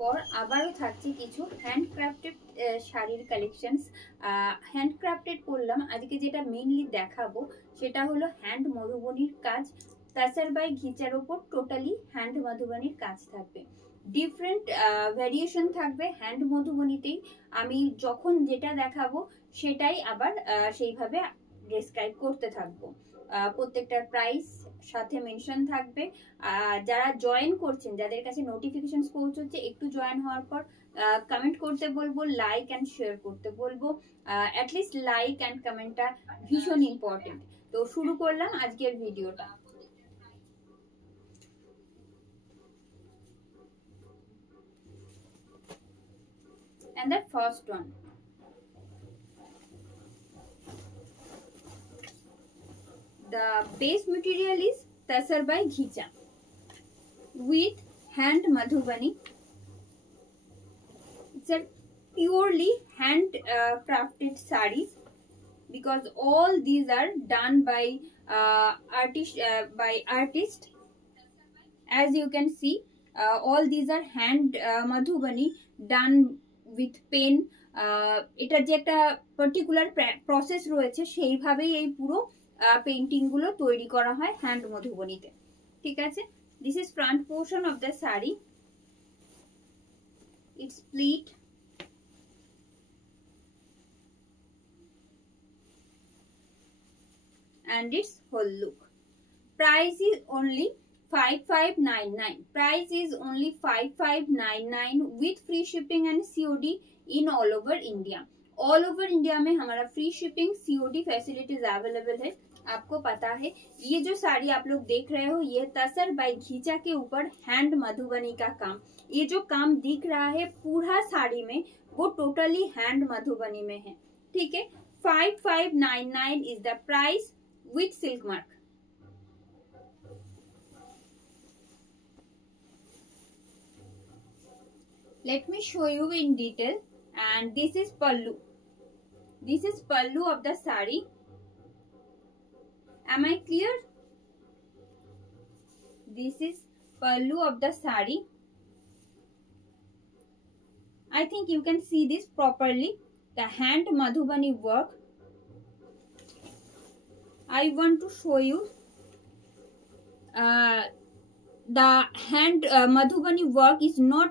পর আবারও থাকছে কিছু হ্যান্ডক্রাফটেড শাড়ির কালেকশনস। হ্যান্ডক্রাফটেড করলাম আজকে, যেটা মেইনলি দেখাবো সেটা হলো হ্যান্ড মধুবনীর কাজ। তাসার বাই ঘিচার ওপর টোটালি হ্যান্ড মধুবনীর কাজ থাকবে। ডিফারেন্ট ভ্যারিয়েশন থাকবে হ্যান্ড মধুবনীতেই। আমি যখন যেটা দেখাবো সেটাই আবার সেইভাবে ডেসক্রাইব করতে থাকবো। প্রত্যেকটার প্রাইস সাথে মেনশন থাকবে। যারা জয়েন করছেন, যাদের কাছে নোটিফিকেশন পৌঁছচ্ছে, একটু জয়েন হওয়ার পর কমেন্ট করতে বলবো, লাইক অ্যান্ড শেয়ার করতে বলবো। অ্যাটলিস্ট লাইক অ্যান্ড কমেন্টটা ভীষণ ইম্পর্টেন্ট। তো শুরু করলাম আজকের ভিডিওটা। And the first one, the base material is Tasar by Ghicha with hand Madhubani. It's a purely hand crafted sarees, because all these are done by artist. As you can see, all these are hand Madhubani done with pen. এটা যে একটা particular process রয়েছে, সেইভাবেই এই পুরো painting গুলো তৈরি করা হয় হ্যান্ড মধুবনীতে। ঠিক আছে, this is front portion of the sari. It's pleat and its whole look. Price is only 5599. Price is only 5599 with free shipping and COD in all over India. All over India में हमारा free shipping COD facilities available है। आपको पता है ये जो साड़ी आप लोग देख रहे हो, ये तसर बाय घीचा के ऊपर हैंड मधुबनी का काम। ये जो काम दिख रहा है पूरा साड़ी में, वो टोटली हैंड मधुबनी में है। ठीक है, 5599 is the price with silk mark. Let me show you in detail. And this is pallu. This is pallu of the sari. Am I clear? This is pallu of the sari. I think you can see this properly. The hand Madhubani work. I want to show you the hand Madhubani work is not,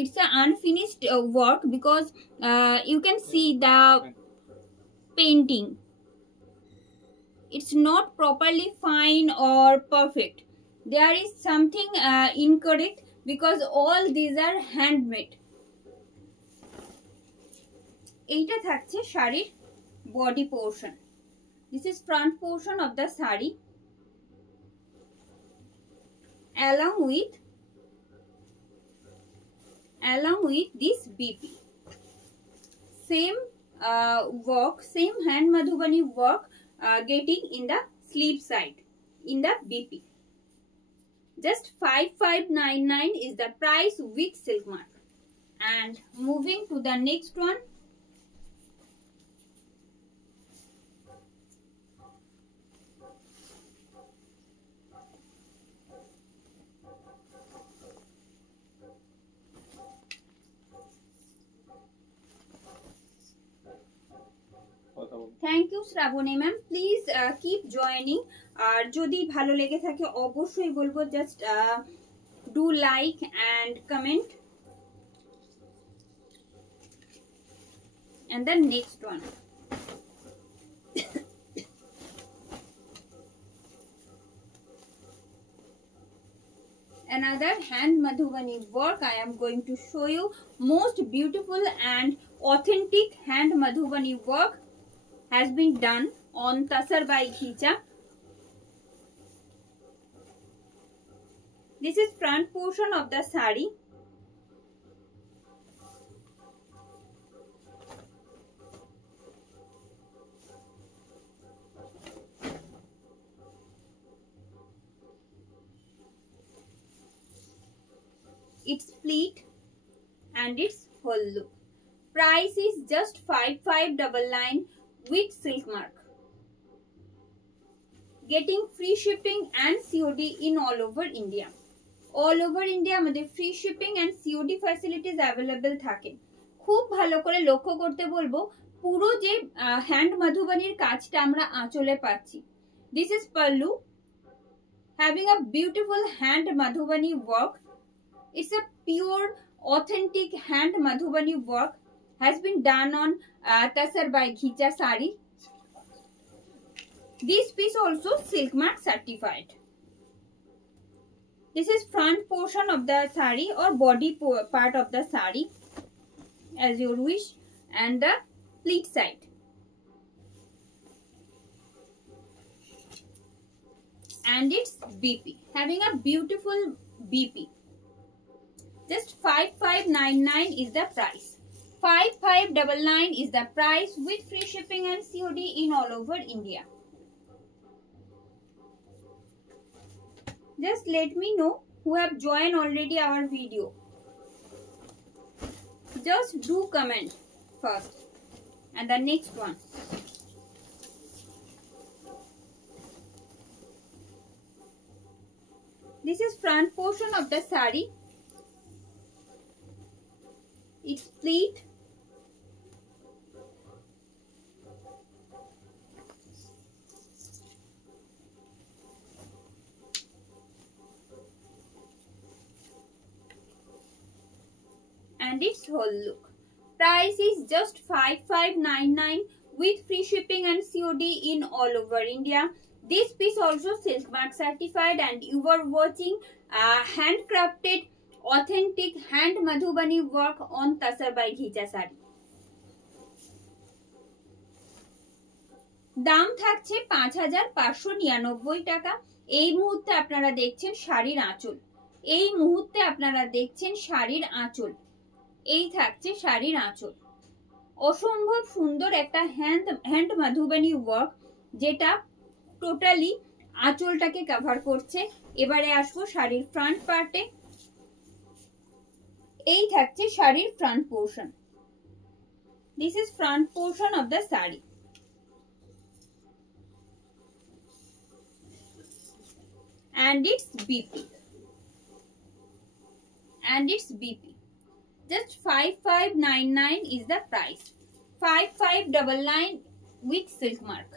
it's an unfinished work, because you can see the painting. It's not properly fine or perfect. There is something incorrect, because all these are handmade. এইটা থাকছে শাড়ির body portion. This is front portion of the sari, along with this BP. Same work, same hand Madhubani work getting in the sleeve side, in the BP. Just 5599 is the price with silk mark. And moving to the next one, thank you Shrabani ma'am. Please keep joining. আর যদি ভালো লেগে থাকে অবশ্যই বলবো, just do like and comment. And the next one, another hand Madhubani work I am going to show you. Most beautiful and authentic hand Madhubani work has been done on Tasar by Ghicha. This is front portion of the sari. Its pleat and its whole look. Price is just 5599 with silk mark. Getting free shipping and COD in all over India. All over India আমাদের free shipping and COD facilities available থাকে। খুব ভালো করে লক্ষ্য করতে বলবো, পুরো যে হ্যান্ড মধুবনীর কাজটা আমরা আঁচলে পাচ্ছি। This is pallu, having a beautiful hand madhubani work. It's a pure authentic hand madhubani work, has been done on Tasar by Ghicha sari. This piece also silk mark certified. This is front portion of the sari or body part of the sari as your wish, and the pleat side. And it's BP, having a beautiful BP. Just 5599 is the price. 5599 is the price with free shipping and COD in all over India. Just let me know who have joined already our video. Just do comment first. And the next one. This is front portion of the sari. It's pleat. And its whole look. Price is just 5599 with free shipping and COD in all over India. This piece also silk mark certified, and you are watching handcrafted authentic hand madhubani work on Tasar by Ghicha sari. দাম থাকছে 5599 টাকা। এই মুহূর্তে আপনারা দেখছেন শাড়ির আঁচল, এই মুহূর্তে আপনারা দেখছেন শাড়ির আঁচল, এই থাকছে শাড়ির আঁচল। অসম্ভব সুন্দর একটা হ্যান্ড মধুবনী ওয়ার্ক, যেটা টোটালি আঁচলটাকে কভার করছে। এবারে আসবো শাড়ির ফ্রন্ট পার্টে। এই থাকছে শাড়ির front portion. This is front portion of the sari. And it's BP. And it's BP. Just 5599 is the price. 5599 with silk mark.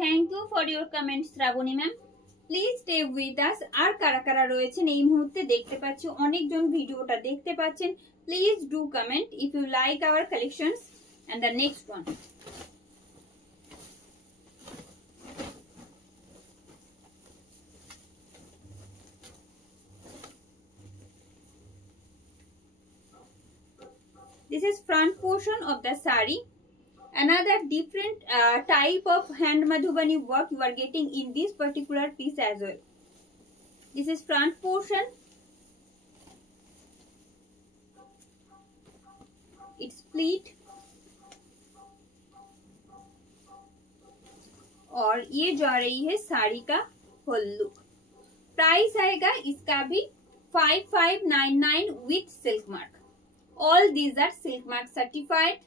Thank you for your comments, Shravani ma'am. Please stay with us. আর কারা কারা রয়েছেন এই মুহূর্তে দেখতে পাচ্ছি অনেকজন ভিডিওটা দেখতে পাচ্ছেন। Please do comment if you like our collections. And the next one. This is front portion of the sari. Another different type of hand madhubani work you are getting in this particular piece as well. This is front portion. It's pleat. और ये जा रही है साड़ी का whole look. Price आएगा इसका भी 5599 with silk mark. All these are silk mark certified.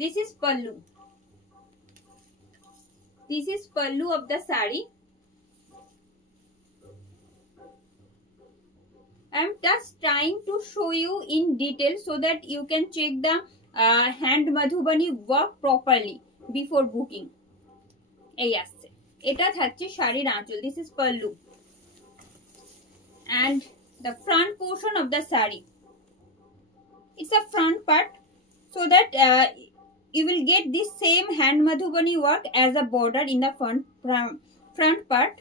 This is pallu. This is pallu of the sari. I'm just trying to show you in detail so that you can check the hand madhubani work properly before booking. এই আসছে, এটা থাকছে শাড়ির আঁচল। This is pallu and the front portion of the sari. It's a front part so that you will get this same hand madhubani work as a border in the front part.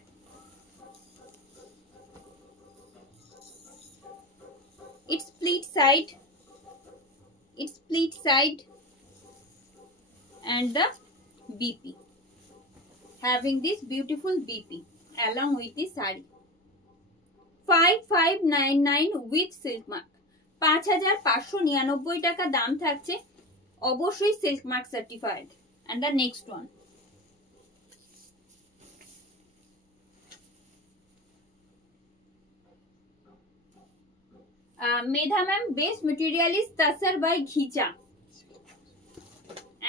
It's pleat side. It's pleat side and the BP, having this beautiful BP along with the sari. 5599 with silk mark. 5599 টাকা দাম থাকছে, অবশ্যই silk mark certified. And the next one. Medha ma'am, base material is Tasar by Ghicha.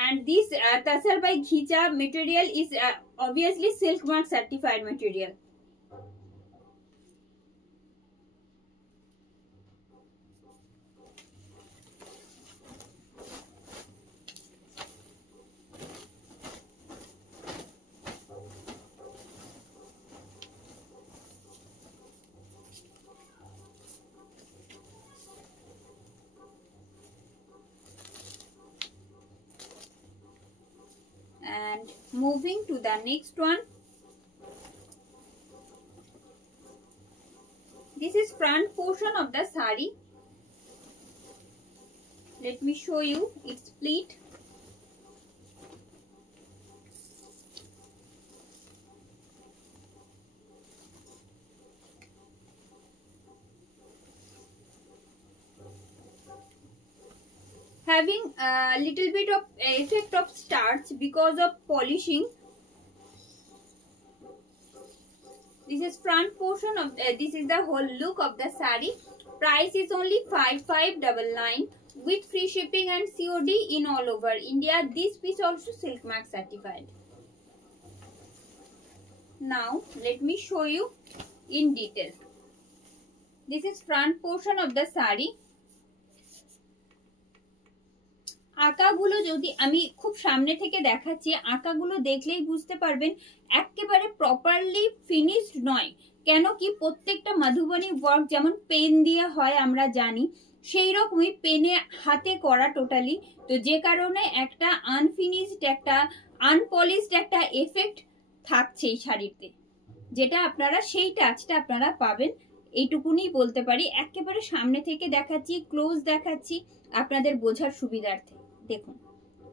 And this Tasar by Ghicha material is obviously silk mark certified material. And moving to the next one. This is front portion of the sari. Let me show you its pleat. Having a little bit of effect of starch because of polishing. This is front portion of this is the whole look of the sari. Price is only 5599 with free shipping and COD in all over India. This piece also silk mark certified. Now let me show you in detail. This is front portion of the sari. আঁকাগুলো যদি আমি খুব সামনে থেকে দেখাচ্ছি, আঁকাগুলো দেখলেই বুঝতে পারবেন একেবারে প্রপারলি ফিনিশড নয়। কেন কি প্রত্যেকটা মধুবনী ওয়ার্ক যেমন পেন দিয়ে হয় আমরা জানি, সেই রকমই পেনে হাতে করা টোটালি। তো যে কারণে একটা আনফিনিশড, একটা আনপলিশড একটা এফেক্ট থাকছে এই শাড়িতে, যেটা আপনারা সেই টাচটা আপনারা পাবেন, এইটুকুনি বলতে পারি। একেবারে সামনে থেকে দেখাচ্ছি, ক্লোজ দেখাচ্ছি আপনাদের বোঝার সুবিধার্থে। দেখুন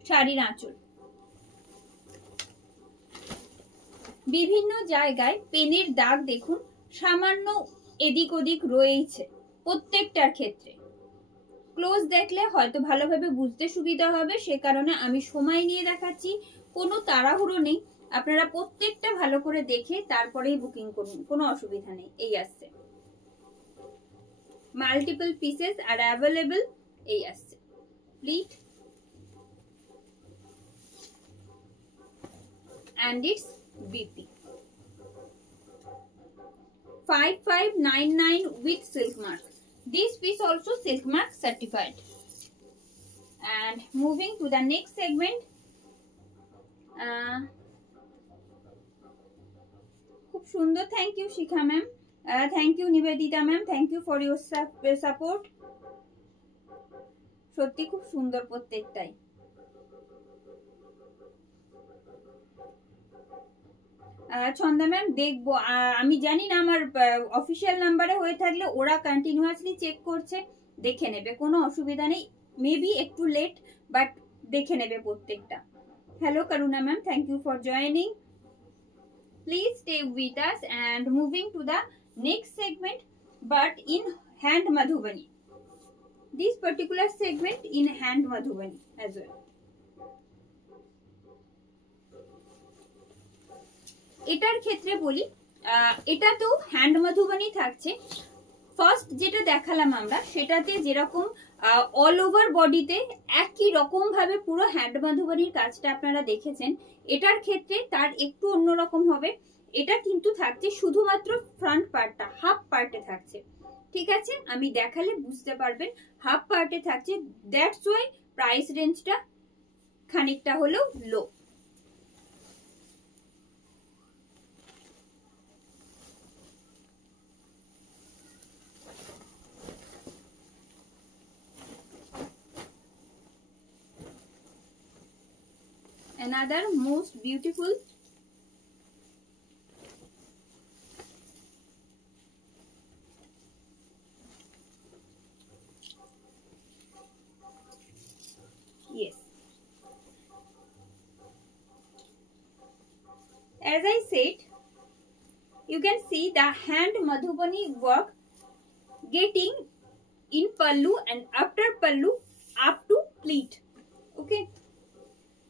শাড়ির আঁচল, বিভিন্ন জায়গায় পেনের দাগ দেখুন, সামান্য এদিক ওদিক রয়েছে প্রত্যেকটার ক্ষেত্রে। ক্লোজ দেখলে হয়তো ভালোভাবে বুঝতে সুবিধা হবে, সে কারণে আমি সময় নিয়ে দেখাচ্ছি, কোনো তাড়াহুড়ো নেই। আপনারা প্রত্যেকটা ভালো করে দেখে তারপরেই বুকিং করুন, কোনো অসুবিধা নেই। এই আসছে, মাল্টিপল পিসেস আর অ্যাভেলেবল। এই আসছে pleat and its BP 5599 with silk mark. This piece also silk mark certified. And moving to the next segment. খুব সুন্দর, thank you Shikha ma'am, thank you Nibedita ma'am, thank you for your support. সত্যি খুব সুন্দর প্রত্যেকটাই। Chhanda ma'am দেখবো, আমি জানি না, আমার অফিসিয়াল নাম্বারে হয়ে থাকলে ওরা কন্টিনিউয়াসলি চেক করছে, দেখে নেবে, কোনো অসুবিধা নেই। মেবি একটু লেট, বাট দেখে নেবে প্রত্যেকটা। Hello Karuna ma'am, thank you for joining. Please stay with us and moving to the next segment, but in hand madhubani. This particular segment in hand madhubani as well. এটার ক্ষেত্রে বলি, এটাতেও hand Madhubani থাকছে। First যেটা দেখালাম আমরা, সেটাতে যেরকম অল ওভার বডিতে একই রকম ভাবে পুরো হ্যান্ড মধুবনীর কাজটা আপনারা দেখেছেন, এটার ক্ষেত্রে তার একটু অন্যরকম হবে। এটা কিন্তু থাকছে শুধুমাত্র ফ্রন্ট পার্টটা, হাফ পার্টে থাকছে। ঠিক আছে, আমি দেখালে বুঝতে পারবেন, হাফ পার্টে থাকছে। দ্যাটস ওয়াই প্রাইস রেঞ্জটা খানিকটা হলেও লো। Another most beautiful yes, as I said, you can see the hand madhubani work getting in pallu and after pallu up to pleat. Okay,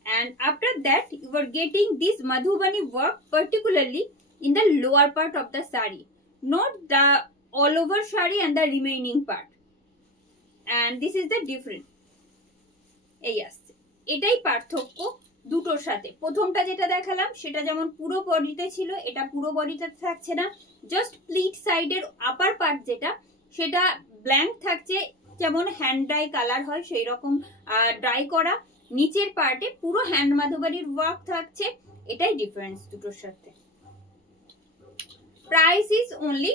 and after that you are getting this madhubani work particularly in the lower part of the sari, not the all over sari and the remaining part. And this is the different. এই আসছে, এটাই পার্থক্য দুটোর সাথে। প্রথমটা যেটা দেখালাম সেটা যেমন পুরো বডিতে ছিল, এটা পুরো বডিতে থাকছে না, জাস্ট প্লিট সাইডের আপার পার্ট যেটা সেটা ব্ল্যাঙ্ক থাকছে, যেমন হ্যান্ড ড্রাই কালার হয় সেই রকম ড্রাই করা। নিচের পার্টে পুরো হ্যান্ড মাধুবাড়ির ওয়ার্ক থাকছে, এটাই ডিফারেন্স দুটোর সাথে। Price is only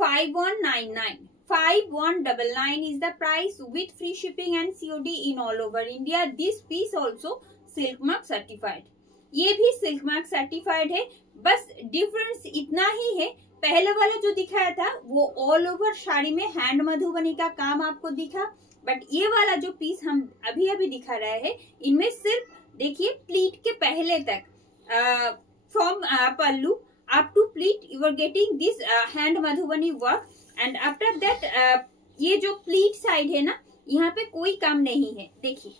5199. 5199 is the price with free shipping and COD in all over India. This piece also silk mark certified. ये भी सिल्क मार्क सर्टिफाइड है, बस डिफरेंस इतना ही है, पहले वाला जो दिखाया था वो ऑल ओवर साड़ी में हैंड मधुबनी का काम आपको दिखा, बट ये वाला जो पीस हम अभी अभी दिखा रहे हैं इनमें सिर्फ देखिए प्लीट के पहले तक from pallu up to pleat you are getting this hand madhubani work, and after that ये जो प्लीट साइड है ना यहाँ पे कोई काम नहीं है, देखिए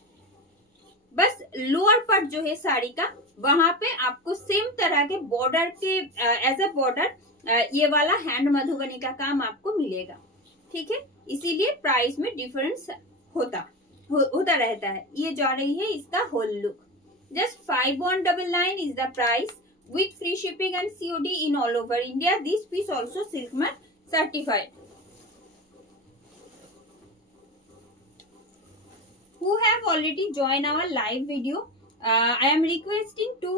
बस लोअर पार्ट जो है साड़ी का वहां पे आपको सेम तरह के बॉर्डर के एज अ बॉर्डर ये वाला हैंड मधुबनी का काम आपको मिलेगा, ठीक है। इसीलिए प्राइस में डिफरेंस होता रहता है। ये जा रही है इसका whole look, just 5199 is the price with free shipping and COD in all over India. This piece also silk mark certified. Who have already joined our live video, I am requesting to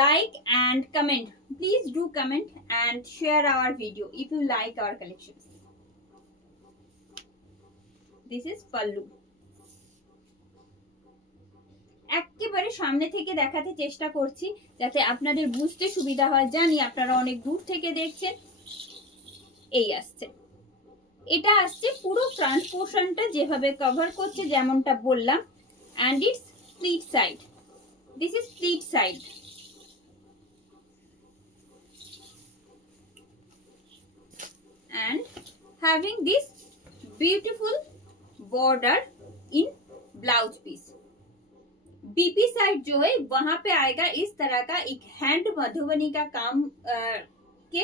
like and comment. Please do comment and share our video if you like our collections. This is pallu. একেবারে সামনে থেকে দেখাতে চেষ্টা করছি যাতে আপনাদের বুঝতে সুবিধা হয়, জানি আপনারা অনেক দূর থেকে দেখছেন। এই আসছে, এটা আসছে পুরো ফ্রন্ট পোর্শনটা যেভাবে কভার করছে যেমনটা বললাম, and it's pleat side, this is pleat side. and having this beautiful border in blouse piece. BP side जो है वहां पे आएगा इस तरह का एक हैंड मधुबनी का काम के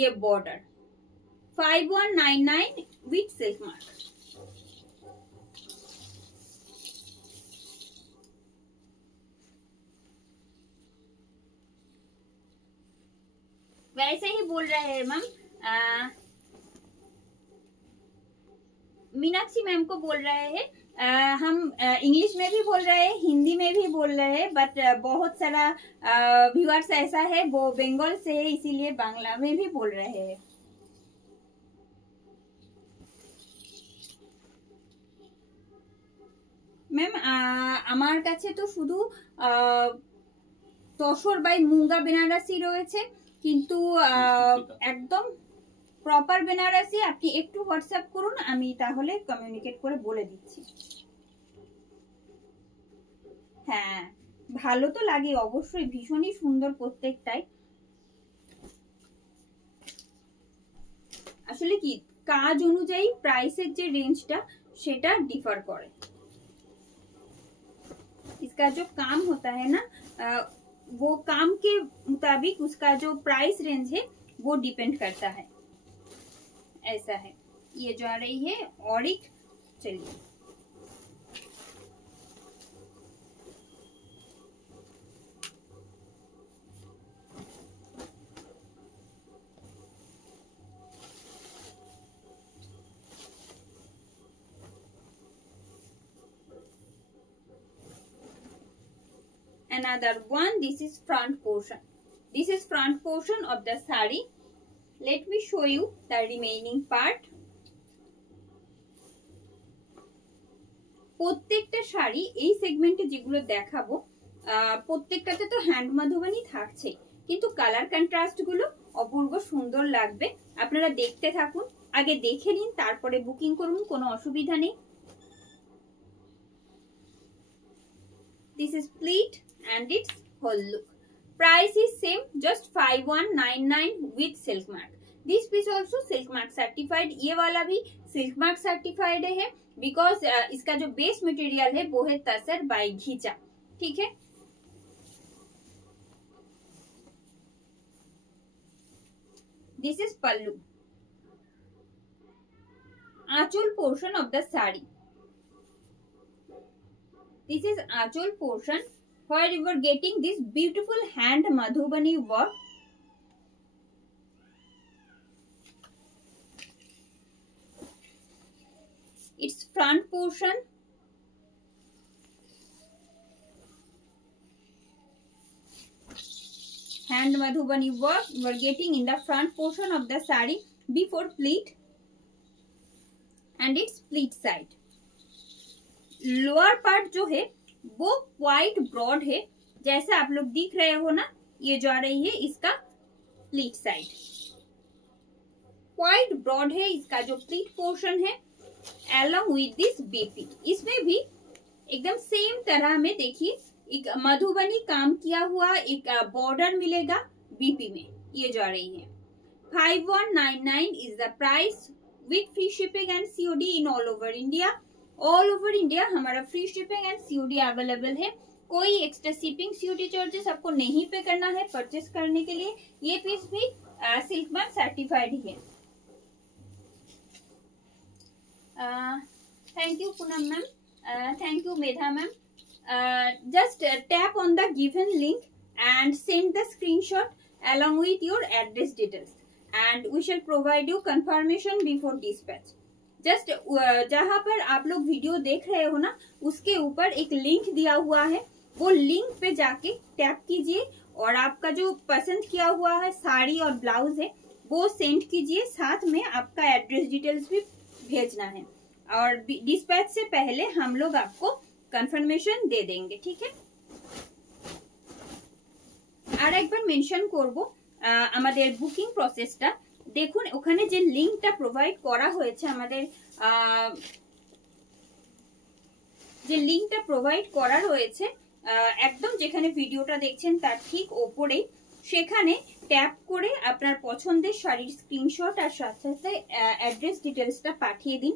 ये बॉर्डर। 5199 with silk mark. वैसे ही बोल रहे हैं मैम, मीनाक्षी मैम को बोल रहे हैं, हम इंग्लिश में भी बोल रहे हैं, हिंदी में भी बोल रहे हैं, बट बहुत सारा व्यूअर्स ऐसा है वो बंगाल से है इसीलिए बांग्ला में भी बोल रहे हैं। मैम আমার কাছে তো শুধু তসর বাই মুঙ্গা বেনারসি রয়েছে, কিন্তু একদম প্রপার বেনারসি আপনি একটু হোয়াটসঅ্যাপ করুন, আমি তাহলে কমিউনিকেট করে বলে দিচ্ছি। হ্যাঁ ভালো তো লাগে অবশ্যই, ভীষণই সুন্দর প্রত্যেকটাই। আসলে কি কাজ অনুযায়ী প্রাইসের যে রেঞ্জটা সেটা ডিফার করে। इसका जो काम होता है ना वो काम के मुताबिक उसका जो प्राइस रेंज है वो डिपेंड करता है, ऐसा है। ये जा रही है ऑरिक, चलिए another one. This is front portion, this is front portion of the sari. Let me show you the remaining part. প্রত্যেকটা শাড়ি এই সেগমেন্টে যেগুলো দেখাবো প্রত্যেকটাতে তো হ্যান্ড মাধুবনী থাকছে, কিন্তু কালার কন্ট্রাস্ট গুলো অপূর্ব সুন্দর লাগবে। আপনারা দেখতে থাকুন, আগে দেখে নিন তারপরে বুকিং করুন, কোনো অসুবিধা নেই। This is pleat and its whole look. Price is same, just 5199 with silk mark. This piece also silk mark certified. ये वाला भी silk mark certified है, because इसका जो बेस मटेरियल है वो है तसर बाय घीचा, ठीक है। This is pallu, आंचल portion of the sari. This is Achol portion where you are getting this beautiful hand Madhubani work. Its front portion. Hand Madhubani work you are getting in the front portion of the sari before pleat and its pleat side. Lower part जो है वो quite broad है, जैसे आप लोग दिख रहे हो ना, ये जा रही है इसका प्लीट साइड, क्वाइट ब्रॉड है इसका जो प्लीट पोर्शन है, along with this बीपी। इसमें भी एकदम सेम तरह में देखिए एक मधुबनी काम किया हुआ एक बॉर्डर मिलेगा बीपी में, ये जा रही है। 5199 is the price with free shipping and COD in all over India. All over India हमारा free shipping and COD available है। कोई एक्स्ट्रा शिपिंग सीओडी चार्जेस आपको नहीं पे करना है परचेस करने के लिए। ये पीस भी सिल्क मार्क सर्टिफाइड ही है। Thank you Poonam ma'am, thank you Medha ma'am. Just tap on the given link and send the screenshot along with your address details and we shall provide you confirmation before dispatch. Just जहाँ पर आप लोग video देख रहे हो ना, उसके ऊपर एक लिंक दिया हुआ है, वो लिंक पे जाके टैप कीजिए और आपका जो पसंद किया हुआ है साड़ी और ब्लाउज है वो सेंड कीजिए, साथ में आपका एड्रेस डिटेल्स भी भेजना है और डिस्पैच से पहले हम लोग आपको কনফার্মেশন দিয়ে দেंगे, ঠিক আছে। আর একবার মেনশন করব আমাদের বুকিং প্রসেসটা দেখুন, ওখানে যে লিংকটা প্রোভাইড করা হয়েছে আমাদের যে লিংকটা প্রোভাইড করা রয়েছে একদম যেখানে ভিডিওটা দেখছেন তার ঠিক ওপরেই, সেখানে ট্যাপ করে আপনার পছন্দের শাড়ির স্ক্রিনশট আর সাথে সাথে অ্যাড্রেস ডিটেলসটা পাঠিয়ে দিন।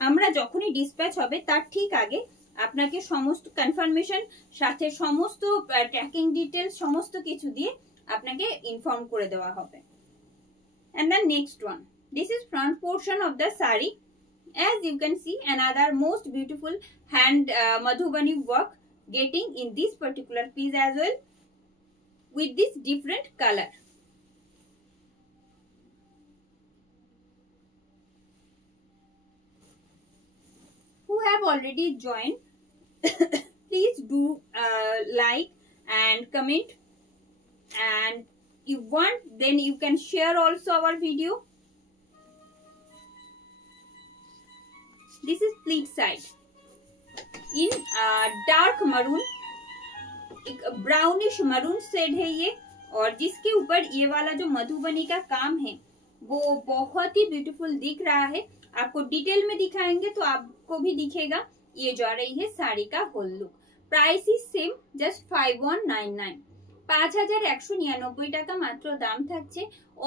আমরা যখনই ডিসপ্যাচ হবে তার ঠিক আগে আপনাকে সমস্ত কনফার্মেশন সাথে সমস্ত ট্র্যাকিং ডিটেলস সমস্ত কিছু দিয়ে আপনাকে ইনফর্ম করে দেওয়া হবে। And the next one, this is front portion of the sari. As you can see, another most beautiful hand Madhubani work getting in this particular piece as well with this different color. Who have already joined, please do like and comment, and if you want then you can share also our video. This is pleat side in dark maroon, एक brownish maroon shade है ये, और जिसके ऊपर ये वाला जो मधुबनी का काम है वो बहुत ही ब्यूटीफुल दिख रहा है। आपको डिटेल में दिखाएंगे तो आपको भी दिखेगा। ये जा रही है साड़ी का whole look. Price is same, just 5199, 5199 টাকা মাত্র দাম থাকছে।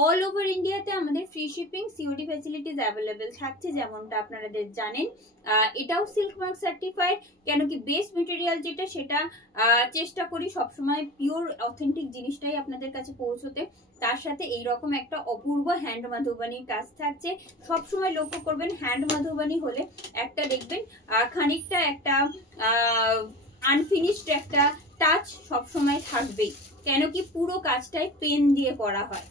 অল ওভার ইন্ডিয়াতে আমাদের free shipping COD facilities available থাকছে, যেমনটা আপনারা জানেন। এটাও সিল্ক মার্ক সার্টিফাইড, কেন কি বেস মেটেরিয়াল যেটা সেটা চেষ্টা করি সবসময় পিওর অথেন্টিক জিনিসটাই আপনাদের কাছে পৌঁছতে। তার সাথে এইরকম একটা অপূর্ব হ্যান্ড মাধুবানির কাজ থাকছে। সবসময় লক্ষ্য করবেন হ্যান্ড মাধুবানি হলে একটা দেখবেন খানিকটা একটা আনফিনিশড একটা টাচ সবসময় থাকবেই, কেন কি পুরো কাজটাই পেন দিয়ে করা হয়।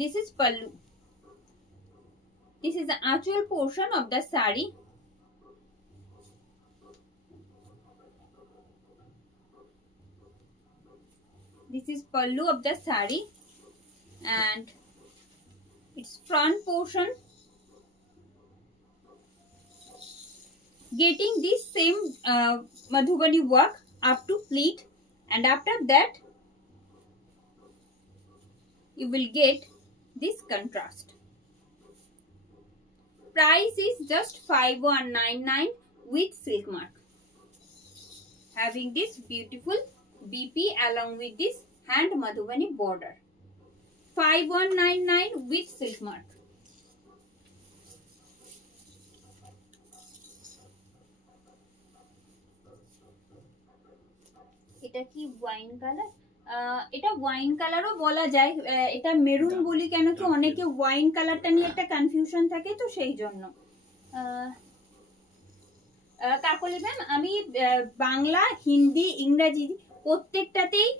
This is pallu. This is the actual portion of the sari. This is pallu of the sari and its front portion getting this same Madhubani work up to pleat, and after that you will get this contrast. Price is just 5199 with silk mark, having this beautiful BP along with this hand Madhubani border. 5199 with silk mark. এটা কি wine colour? এটা wine কালারও বলা যায়, এটা maroon বলি কেন কি অনেকে ওয়াইন কালারটা নিয়ে একটা কনফিউশন থাকে, তো সেই জন্য। কাকলি ম্যাম, আমি বাংলা, হিন্দি, ইংরাজি প্রত্যেকটাতেই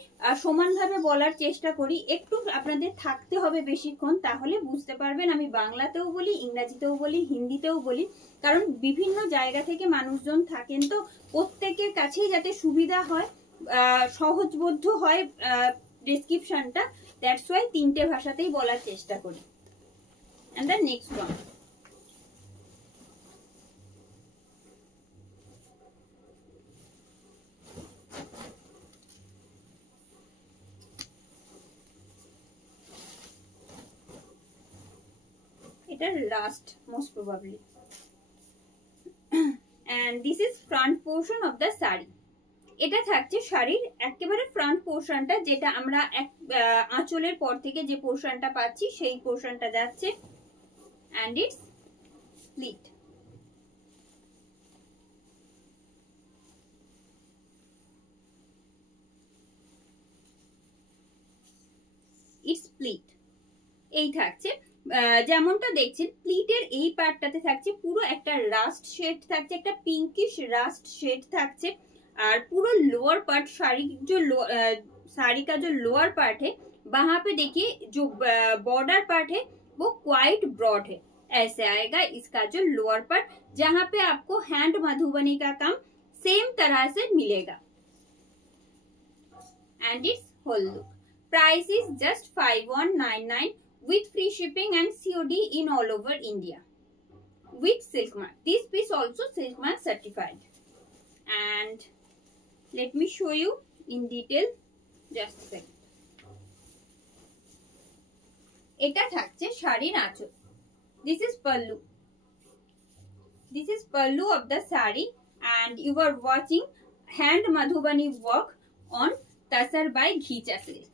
সমানভাবে বলার চেষ্টা করি। একটু আপনাদের থাকতে হবে বেশিক্ষণ, তাহলে বুঝতে পারবেন। আমি বাংলাতেও বলি, ইংরাজিতেও বলি, হিন্দিতেও বলি, কারণ বিভিন্ন জায়গা থেকে মানুষজন থাকেন, তো প্রত্যেকের কাছেই যাতে সুবিধা হয়, সহজবোধ্য হয় ডেসক্রিপশনটা, দ্যাটস ওয়াই তিনটে ভাষাতেই বলার চেষ্টা করি। এন্ড দ্য নেক্সট ওয়ান, এটা last most probably, and this is front portion of the sari. এটা থাকছে শাড়ির একেবারে ফ্রন্ট পোর্শনটা, যেটা আমরা আঁচলের পর থেকে যে পোর্শনটা পাচ্ছি সেই পোর্শনটা যাচ্ছে, and it's split। it's split এই থাকছে, যেমনটা দেখছেন প্লিটের এই পার্টটাতে থাকছে পুরো একটা রাস্ট শেড থাকছে, একটা পিঙ্কিশ রাস্ট শেড থাকছে, और पूरा लोअर पार्ट साड़ी का जो लोअर पार्ट है वहां पे देखिए जो बॉर्डर पार्ट है वो क्वाइट ब्रॉड है, ऐसे आएगा इसका जो लोअर पार्ट, जहां पे आपको हैंड मधुबनी का काम सेम तरह से मिलेगा। And it's whole look, price is just 5199 with free shipping and COD in all over India with silk mark. This piece also silk mark certified, and let me show you in detail, just a second। এটা থাকছে শাড়ির আঁচল, this is pallu, this is pallu of the sari, and you are watching hand madhubani work on tasar by ghicha silk।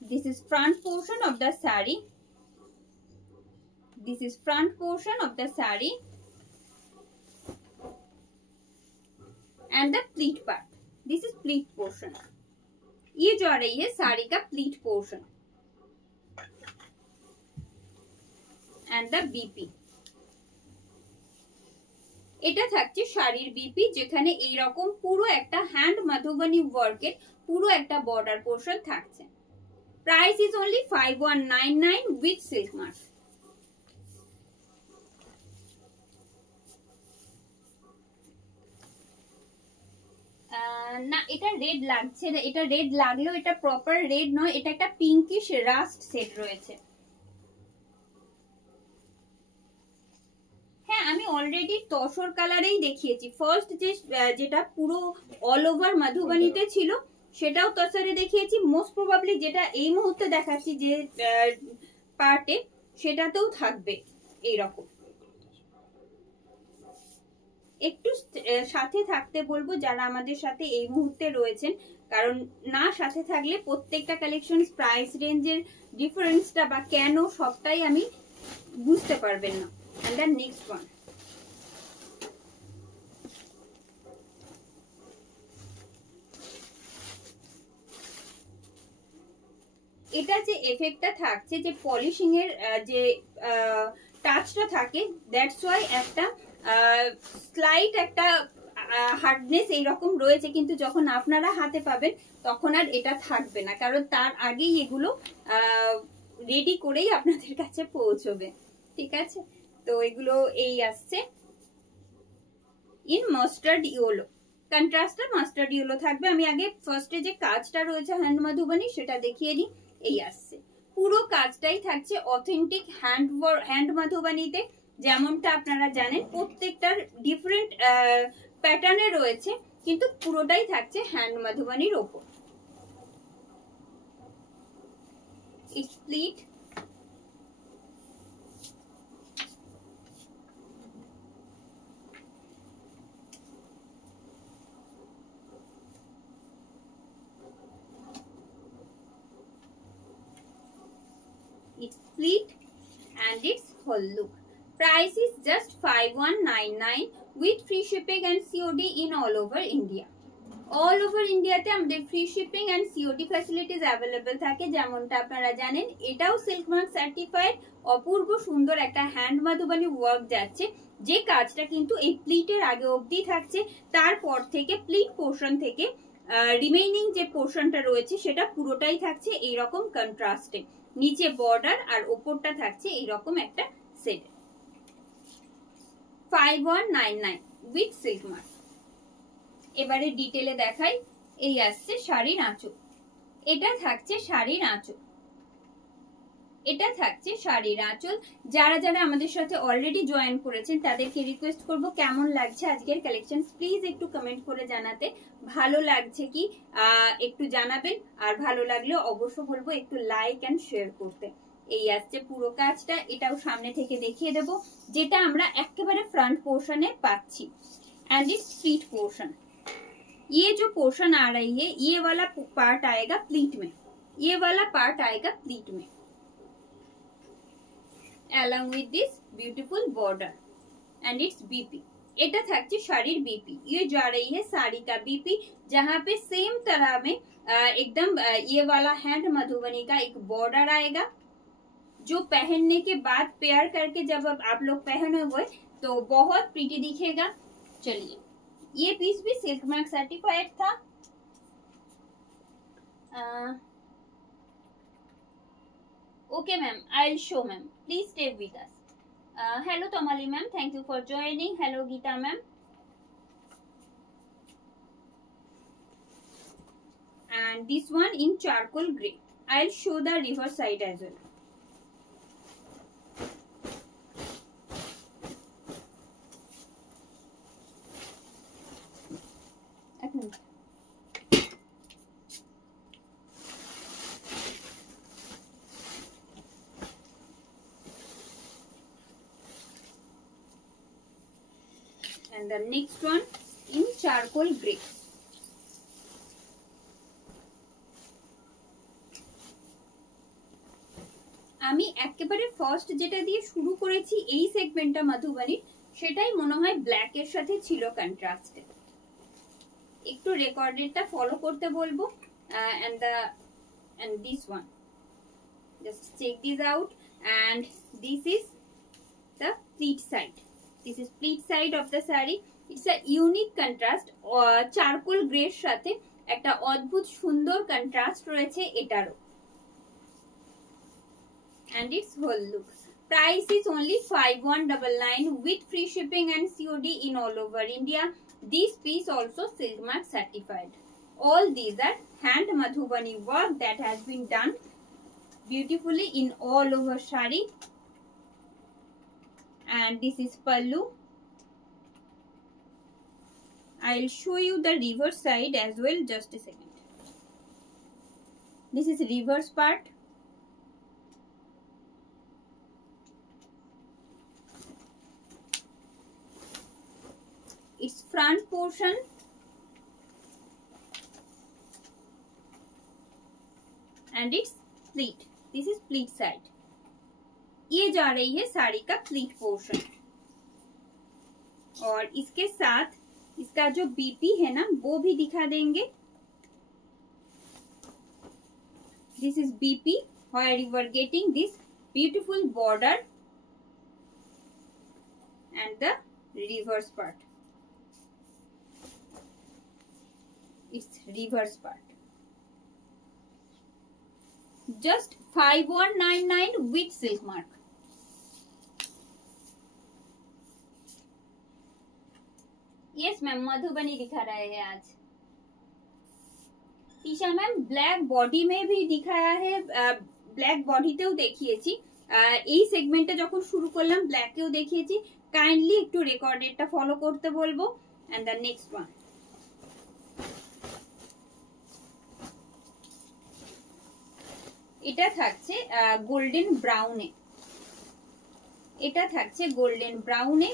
This is front portion of the sari, this is front portion of the sari, and the pleat part, this is pleat portion। ये जो आ रही है साड़ी का pleat portion, and the BP। এটা থাকছে শাড়ির BP, যেখানে এই রকম পুরো একটা হ্যান্ড মধুবনী ওয়ার্কের পুরো একটা বর্ডার পোর্শন থাকছে। Price is only 5199 with silk mark. না, এটা রেড লাগছে না, এটা রেড লাগলেও এটা প্রপার রেড নয়, এটা একটা পিঙ্কিশ রাস্ট সেট রয়েছে। হ্যাঁ, আমি অলরেডি তসর কালারেই দেখিয়েছি, ফার্স্ট যেটা পুরো অল ওভার মধুবনীতে ছিল সেটাও তসরে দেখিয়েছি, মোস্ট প্রবাবলি যেটা এই মুহূর্তে দেখাচ্ছি যে পার্টে সেটাতেও থাকবে এইরকম। একটু সাথে থাকতে বলবো যারা আমাদের সাথে এই মুহূর্তে রয়েছেন, কারণ না সাথে থাকলে প্রত্যেকটা কালেকশন প্রাইস রেঞ্জের ডিফারেন্সটা বা কেন সবটাই আমি বুঝতে পারবেন না। and the next one, এটা যে এফেক্টটা থাকছে, যে পলিশিং এর যে টাচটা থাকে, দ্যাটস ওয়াই একটা স্লাইট একটা হার্ডনেস এইরকম রয়েছে, কিন্তু যখন আপনারা হাতে পাবেন তখন আর এটা থাকবে না, কারণ তার আগেই এগুলো রেডি করেই আপনাদের কাছে পৌঁছবে। ঠিক আছে, তো এগুলো এই আসছে ইন মাস্টার্ড ইয়েলো, কন্ট্রাস্টটা মাস্টার্ড ইয়েলো থাকবে। আমি আগে ফার্স্টে যে কাজটা রয়েছে হ্যান্ড মধুবনী সেটা দেখিয়ে দিই, এই আসছে পুরো কাজটাই থাকছে অথেন্টিক হ্যান্ড মধুবনীতে, যেমনটা আপনারা জানেন প্রত্যেকটার ডিফারেন্ট প্যাটার্নে রয়েছে, কিন্তু পুরোটাই থাকছে হ্যান্ড মধুবনীর ওপর। It's pleat, its pleat and its whole look. Price is just 5199 with free shipping and COD in all over India. All over ইন্ডিয়াতে আমাদের free shipping and COD facilities available থাকে। যেমনটা আপনারা জানেন, এটাও সিল্ক মার্ক সার্টিফাইড। অপূর্ব সুন্দর একটা hand Madhubani work যাচ্ছে, যে কাজটা কিন্তু এই প্লিটের আগে অবধি থাকছে। তারপর থেকে প্লিট পোর্শন থেকে রিমেইনিং যে পোর্শনটা রয়েছে সেটা পুরোটাই থাকছে এইরকম কন্ট্রাস্টে। নিচে বর্ডার আর ওপরটা থাকছে এইরকম একটা সেট। 5199 with silk mark. এবারে ডিটেলে দেখাই। এই আসছে শাড়ির আঁচল, এটা থাকছে শাড়ির আঁচল, এটা থাকছে শাড়ির আঁচল। যারা যারা আমাদের সাথে অলরেডি জয়েন করেছেন তাদেরকে রিকোয়েস্ট করব, কেমন লাগছে আজকের কালেকশন প্লিজ একটু কমেন্ট করে জানাতে। ভালো লাগছে কি একটু জানাবেন, আর ভালো লাগলে অবশ্য বলবো একটু লাইক এন্ড শেয়ার করতে। এই আসছে পুরো কাজটা, এটাও সামনে থেকে দেখিয়ে দেব, যেটা আমরা একেবারে ফ্রন্ট পোর্শনে পাচ্ছি। And it's pleat portion. ये जो पोर्शन आ रही है ये वाला पार्ट आएगा प्लीट में, ये वाला पार्ट आएगा प्लीट में along with this beautiful border and its BP. এটা থাকছে শাড়ির बीपी। ये जा रही है साड़ी का बीपी, जहाँ पे सेम तरह में एकदम ये वाला हैंड मधुबनी का एक बॉर्डर आएगा, जो पहनने के बाद पेयर करके जब आप लोग पहने हुए तो बहुत प्रीटी दिखेगा। चलिए, ये पीस भी सिल्क मार्क सर्टिफाइड था। Okay ma'am, I will show ma'am, please stay with us. Hello Tomali ma'am, thank you for joining. Hello Geeta ma'am. And this one in charcoal grey. I'll show the reverse side as well. And the next one in charcoal grey. আমি একেবারে first যেটা দিয়ে শুরু করেছি এই সেগমেন্টটা মাধুবানি, সেটাই মনে হয় ব্ল্যাক এর সাথে ছিল কন্ট্রাস্টে। একটু রেকর্ডেডটা ফলো করতে বলবো। and this one, just check this out. And this is the pleat side, this is pleat side of the saree. It's a unique contrast, charcoal grey এর সাথে একটা অদ্ভুত সুন্দর কন্ট্রাস্ট রয়েছে এটারও। And its whole look. Price is only 5199 with free shipping and COD in all over India. This piece also Silk Mark certified. All these are hand Madhubani work that has been done beautifully in all over shari. And this is pallu. I'll show you the reverse side as well, just a second. This is reverse part. Its front portion and its pleat. This is pleat side. ये जा रही है साड़ी का pleat portion, और इसके साथ इसका जो बीपी है ना वो भी दिखा देंगे। This is BP where you are getting this beautiful border and the reverse part. It's reverse part. Just 5199 with Silk Mark. Yes ma'am, Madhubani दिखा रहे हैं आज। ईशा मैम ब्लैक बॉडी में भी दिखाया है, ব্ল্যাক বডিতেও দেখিয়েছি। এই সেগমেন্টটা যখন শুরু করলাম ব্ল্যাকেও দেখিয়েছি। কাইন্ডলি একটু রেকর্ডেডটা ফলো করতে বলবো। এন্ড দ্য নেক্সট ওয়ান, এটা থাকছে গোল্ডেন ব্রাউনে, এটা থাকছে গোল্ডেন ব্রাউনে।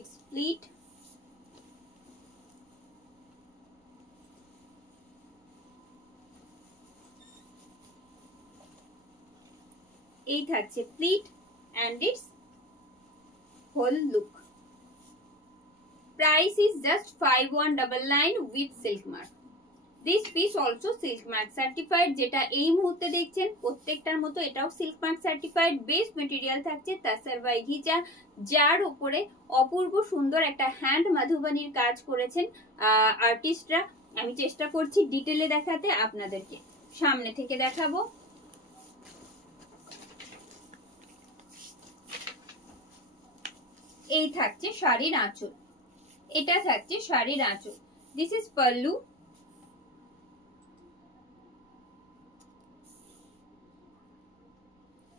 It's pleat এই থাকছে pleat and its whole look. Price is just 5199 with silk mark. This piece also silk mark certified, যেটা এই মুহূর্তে দেখছেন প্রত্যেকটার মতো এটাও silk mark certified. Best material থাকছে তাসার বাই ঘিচা, যার উপরে অপূর্ব সুন্দর একটা হ্যান্ড মাধুবনীর কাজ করেছেন আর্টিস্টরা। আমি চেষ্টা করছি ডিটেলে দেখাতে, আপনাদেরকে সামনে থেকে দেখাবো। এই থাকছে শাড়ির আঁচল, এটা থাকছে শাড়ির আঁচল। This is pallu,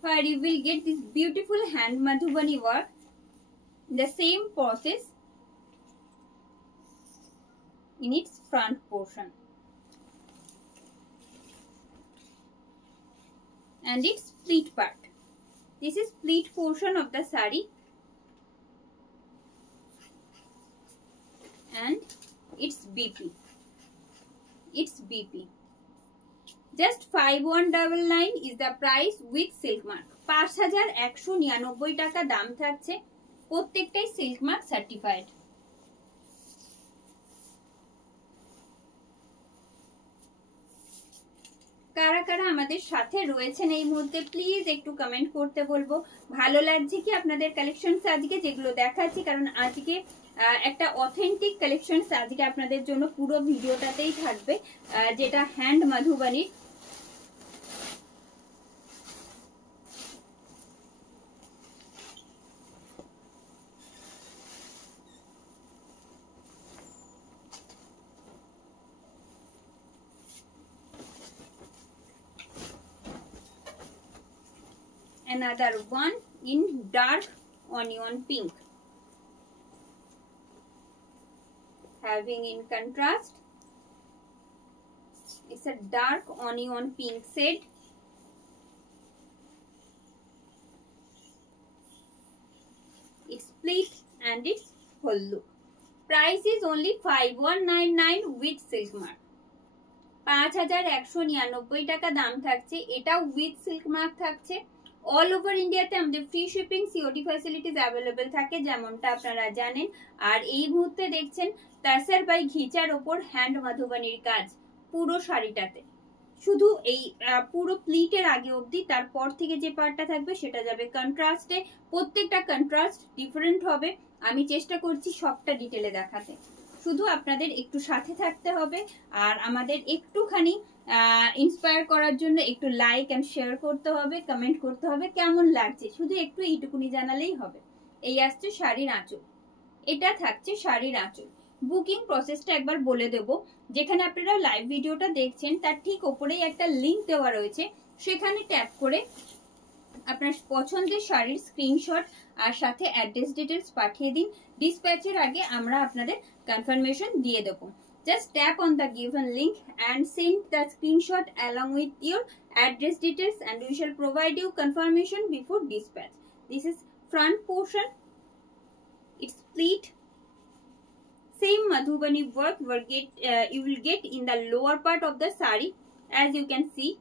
where you will get this beautiful hand madhubani work, the same process in its front portion and its pleat part. This is pleat portion of the sari and its BP. It's BP. Just 5199 is the price with silk mark. 5199 টাকা দাম থাকছে, প্রত্যেকটাই silk mark certified. কারা কারা আমাদের সাথে রয়েছেন এই মুহূর্তে প্লিজ একটু কমেন্ট করতে বলবো। ভালো লাগছে কি আপনাদের কালেকশনস আজকে যেগুলো দেখাচ্ছি, কারণ আজকে একটা অথেন্টিক কালেকশনস আজকে আপনাদের জন্য পুরো ভিডিওটাতেই থাকবে, যেটা hand মাধুবনীর। Another one in dark onion pink, having in contrast, it's a dark onion pink shade. It's pleat and its whole look. Price is only 5199 with silk mark. 5199 টাকা দাম থাকছে, এটা উইথ সিল্ক মার্ক থাকছে। All over ইন্ডিয়াতে আমাদের free shipping COD facilities available থাকে, যেমনটা আপনারা জানেন। আর এই মুহূর্তে দেখছেন তাসার বাই ঘিচার ওপর হ্যান্ড মাধুবনীর কাজ পুরো শাড়িটাতে, শুধু এই পুরো প্লিটের আগে অবধি। তারপর থেকে যে পার্টটা থাকবে সেটা যাবে কন্ট্রাস্টে, প্রত্যেকটা কন্ট্রাস্ট ডিফারেন্ট হবে। আমি চেষ্টা করছি সবটা ডিটেলে দেখাতে, শুধু আপনাদের একটু সাথে থাকতে হবে আর আমাদের একটুখানি ইন্সপায়ার করার জন্য একটু লাইক এন্ড শেয়ার করতে হবে, কমেন্ট করতে হবে কেমন লাগছে, শুধু একটু এইটুকুনি জানালেই হবে। এই আসছে শাড়ির আঁচল, এটা থাকছে শাড়ির আঁচল। বুকিং প্রসেসটা একবার বলে দেব, যেখানে আপনারা লাইভ ভিডিওটা দেখছেন তার ঠিক ওপরেই একটা লিংক দেওয়া রয়েছে, সেখানে ট্যাপ করে আপনার পছন্দের শাড়ির স্ক্রিনশট আর সাথে অ্যাড্রেস ডিটেলস পাঠিয়ে দিন। ডিসপ্যাচের আগে আমরা আপনাদের কনফার্মেশন দিয়ে দেবো। Just tap on the given link and send the screenshot along with your address details and we shall provide you confirmation before dispatch. This is front portion. It's pleat. Same Madhubani work you will get in the lower part of the sari, as you can see.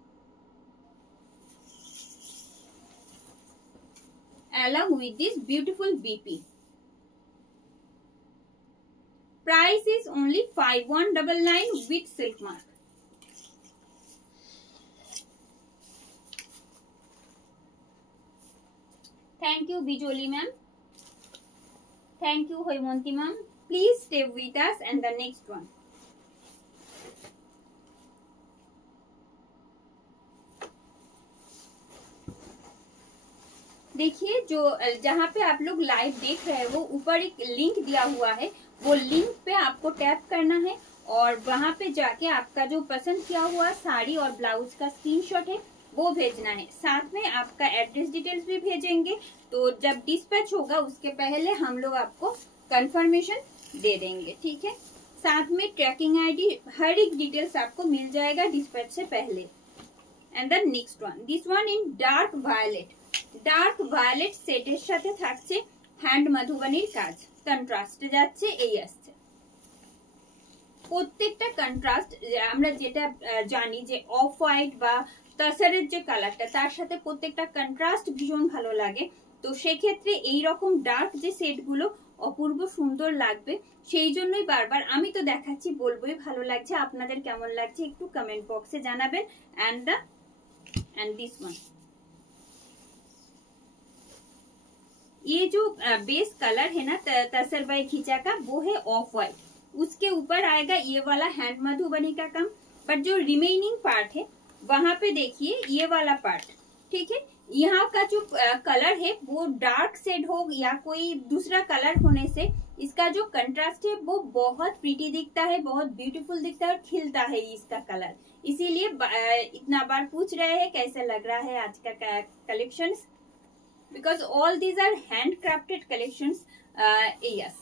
Along with this beautiful BP. Price is only 5199 with silk mark. Thank you Bijoli ma'am. Thank you Hoymonti ma'am. Please stay with us and the next one. देखिए जो जहाँ पे आप लोग live देख रहे हैं वो ऊपर एक लिंक दिया हुआ है, वो लिंक पे आपको टैप करना है और वहाँ पे जाके आपका जो पसंद किया हुआ साड़ी और ब्लाउज का स्क्रीनशॉट है वो भेजना है। साथ में आपका एड्रेस डिटेल्स भी भेजेंगे, तो जब डिस्पैच होगा उसके पहले हम लोग आपको कंफर्मेशन दे देंगे, ठीक है। साथ में ट्रैकिंग आईडी हर एक डिटेल्स आपको मिल जाएगा डिस्पैच से पहले। And the next one, this one in dark violet. Dark violet সেটের সাথে থাকছে হ্যান্ড মাধুবনীর কাজ, কন্ট্রাস্টে যাচ্ছে, এই আসছে প্রত্যেকটা কন্ট্রাস্ট। আমরা যেটা জানি যে অফ হোয়াইট বা তাসারের যে কালারটা তার সাথে প্রত্যেকটা কন্ট্রাস্ট ভীষণ ভালো লাগে। তো সেক্ষেত্রে এইরকম ডার্ক যে সেটগুলো অপূর্ব সুন্দর লাগবে, সেই জন্যই বারবার আমি তো দেখাচ্ছি, বলবোই ভালো লাগছে। আপনাদের কেমন লাগছে একটু কমেন্ট বক্সে জানাবেন। एंड दिस वन, ये जो बेस कलर है ना तसर बाई खींचा का, वो है ऑफ वाइट। उसके ऊपर आएगा ये वाला हैंड मधुबनी का काम, बट जो रिमेनिंग पार्ट है वहां पे देखिए ये वाला पार्ट, ठीक है। यहाँ का जो कलर है वो डार्क शेड हो या कोई दूसरा कलर होने से इसका जो कंट्रास्ट है वो बहुत प्रीटी दिखता है, बहुत ब्यूटीफुल दिखता है और खिलता है इसका कलर। इसीलिए इतना बार पूछ रहे हैं कैसा लग रहा है आज का collections, because all these are hand crafted collections. Yes,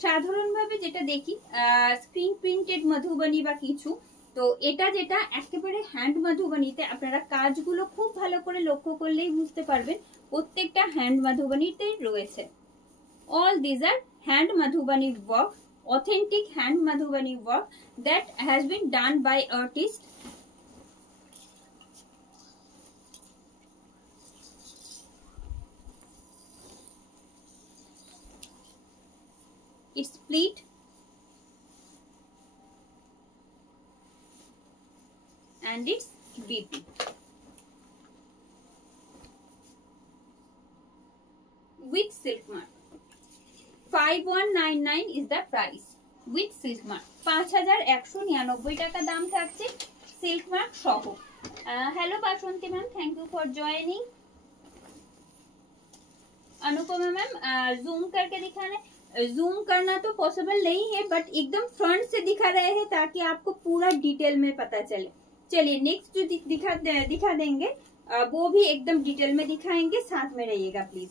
সাধারণভাবে যেটা দেখি স্ক্রিন প্রিন্টেড মধুবনী বা কিছু, তো এটা যেটা একেবারে হ্যান্ড মধুবনীতে আপনারা কাজগুলো খুব ভালো করে লক্ষ্য করলেই বুঝতে পারবেন প্রত্যেকটা হ্যান্ড মধুবনীতে রয়েছে। All these are hand Madhubani work, authentic hand Madhubani work that has been done by artist. It's pleat and it's BP. With silk mark, 5199 is the price. With silk mark 5199 টাকা দাম থাকছে সিল্ক মার্ক সহ। Hello Basanti ma'am, thank you for joining. Anupama ma'am zoom करके दिखाने, zoom करना तो possible नहीं है, बट एकदम फ्रंट से दिखा रहे हैं ताकि आपको पूरा डिटेल में पता चले। चलिए नेक्स्ट जो दिखा देंगे वो भी एकदम डिटेल में दिखाएंगे, साथ में रहिएगा please.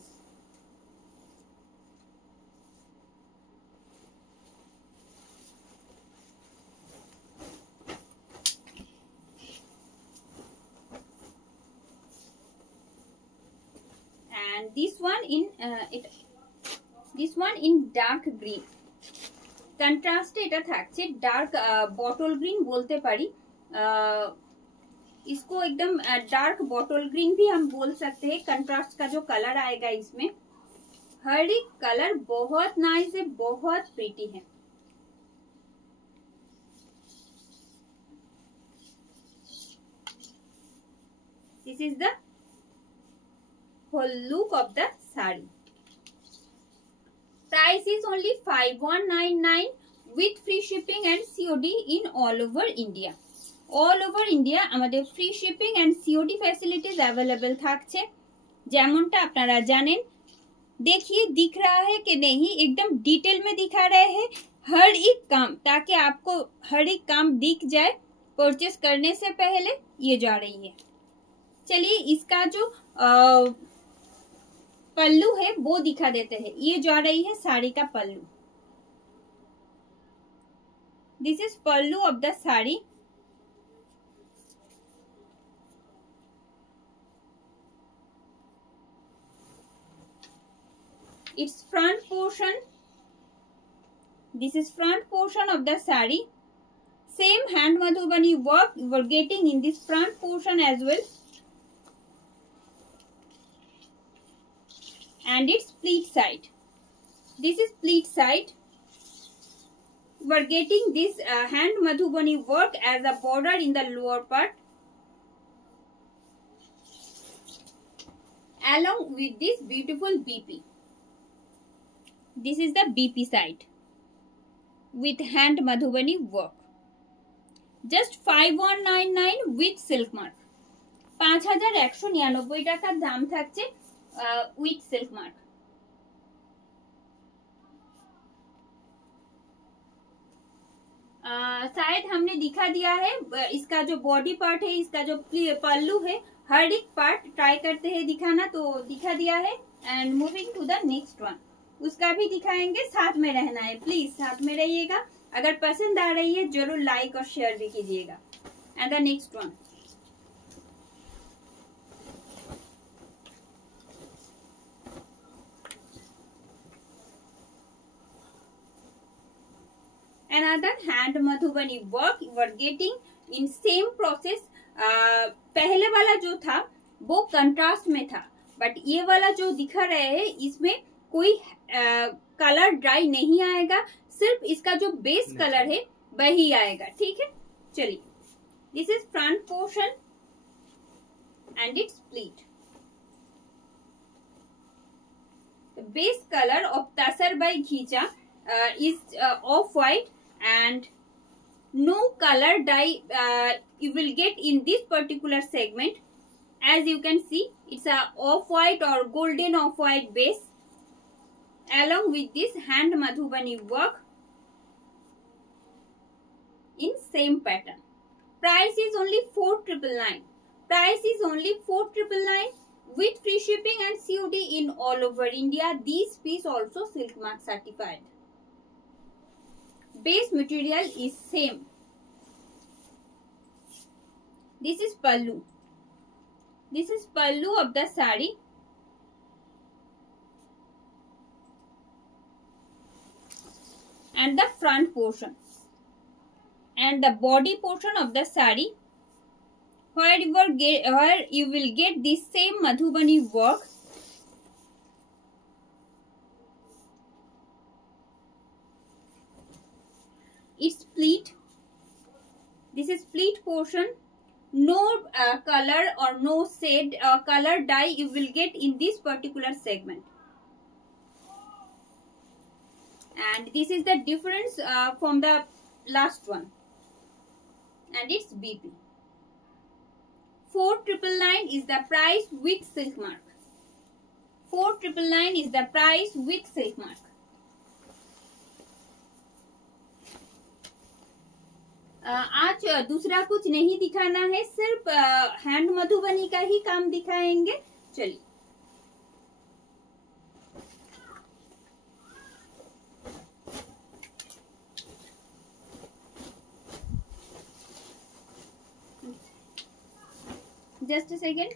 And this one in this one in dark green, कंट्रास्टे এটা থাকছে डार्क बॉटल ग्रीन बोलते पारी, इसको एकदम डार्क बॉटल ग्रीन भी हम बोल सकते हैं। कंट्रास्ट का जो कलर आएगा इसमें, हर एक कलर बहुत नाइस है, बहुत प्रीटी है। This is the whole look of the sari. Price is only 5199 with free shipping and COD in all over India. All over India আমাদের free shipping and COD facilities available থাকছে। যেমনটা আপনারা জানেন, देखिए दिख रहा है कि नहीं, एकदम डिटेल में दिखा रहे हैं हर एक काम, ताकि आपको हर एक काम दिख जाए परचेस करने से पहले। ये जा रही है, चलिए इसका जो पल्लू है वो दिखा देते हैं। ये जा रही है साड़ी का pallu, this is pallu of the sari. It's front portion, this is front portion of the sari. Same hand Madhubani work you are getting in this front portion as well, and its pleat side, this is pleat side। we are getting this hand madhubani work as a border in the lower part, along with this beautiful BP। this is the BP side with hand madhubani work, just 5199 with silk mark। 5199 টাকার দাম থাকছে with silk mark। शायद हमने दिखा दिया है इसका जो बॉडी पार्ट है, इसका जो पल्लू है, हर एक पार्ट ट्राई करते हैं दिखाना, तो दिखा दिया है। And moving to the next one, उसका भी दिखाएंगे, साथ में रहना है प्लीज, साथ में रहिएगा। अगर पसंद आ रही है जरूर लाइक और शेयर भी कीजिएगा। And the next one, another hand madhubani work you are getting in same process. पहले वाला जो था वो कंट्रास्ट में था, बट ये वाला जो दिखा रहे हैं इसमें कोई कलर ड्राई नहीं आएगा, सिर्फ इसका जो बेस कलर है वही आएगा। ठीक है, चलिए, this is front portion and it's pleat. The base color of Tasar by Ghicha is off-white, and no color dye you will get in this particular segment. As you can see, it's a off-white or golden off-white base along with this hand madhubani work in same pattern. Price is only 4,999. Price is only 4,999. With free shipping and COD in all over India. These piece also silk mark certified. Base material is same. This is pallu. This is pallu of the sari. And the front portion. And the body portion of the sari. Where you will get this same madhubani work. It's pleat. This is pleat portion. No color or no shade color dye you will get in this particular segment. And this is the difference from the last one. And it's BP. 4,999 is the price with silk mark. 4,999 is the price with silk mark. आज दूसरा कुछ नहीं दिखाना है, सिर्फ hand Madhubani का ही काम दिखाएंगे। चलिए, just a second.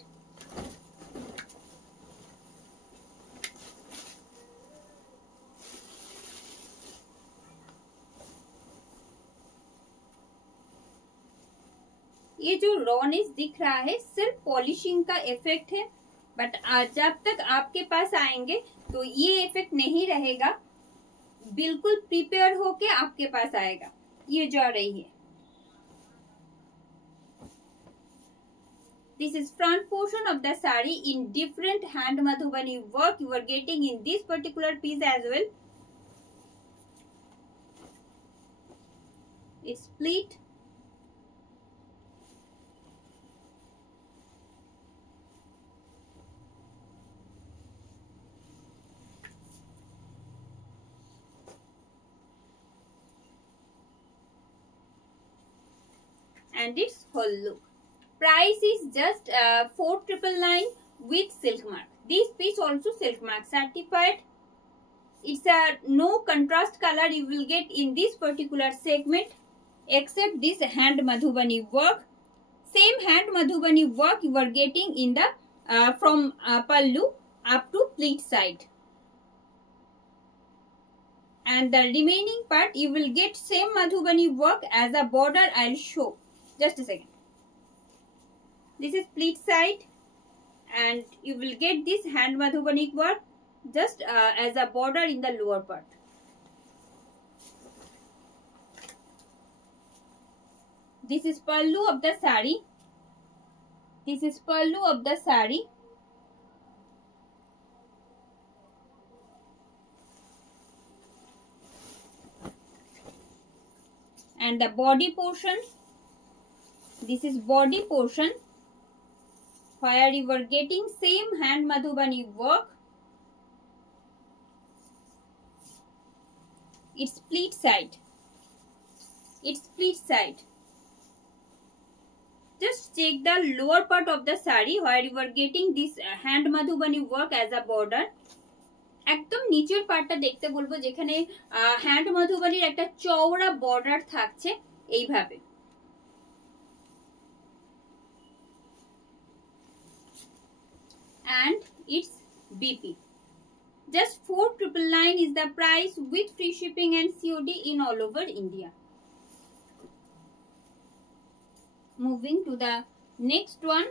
ये जो रॉनेस दिख रहा है सिर्फ पॉलिशिंग का इफेक्ट है, बट जब तक आपके पास आएंगे तो ये इफेक्ट नहीं रहेगा, बिल्कुल प्रिपेयर होके आपके पास आएगा। ये जा रही है। This is front portion of the sari in different hand madhubani work you are getting in this particular piece as well. It's pleat. And its whole look. Price is just 4,999 with silk mark. This piece also silk mark certified. It's a no contrast color you will get in this particular segment, except this hand madhubani work. Same hand madhubani work you are getting in the from pallu up to pleat side. And the remaining part you will get same madhubani work as a border. I'll show. Just a second. This is pleat side, and you will get this hand madhubani work just as a border in the lower part. This is pallu of the sari. This is pallu of the sari. And the body portion. This is body portion, where you are getting same hand madhubani work. It's pleat side. It's pleat side. Just check the lower part of the sari where you are getting this hand madhubani work as a border. একদম নিচের পার্টটা দেখতে বলবো যেখানে hand মধুবনীর একটা চওড়া border থাকছে এইভাবে। And it's BP. Just 4,999 is the price with free shipping and COD in all over India. Moving to the next one.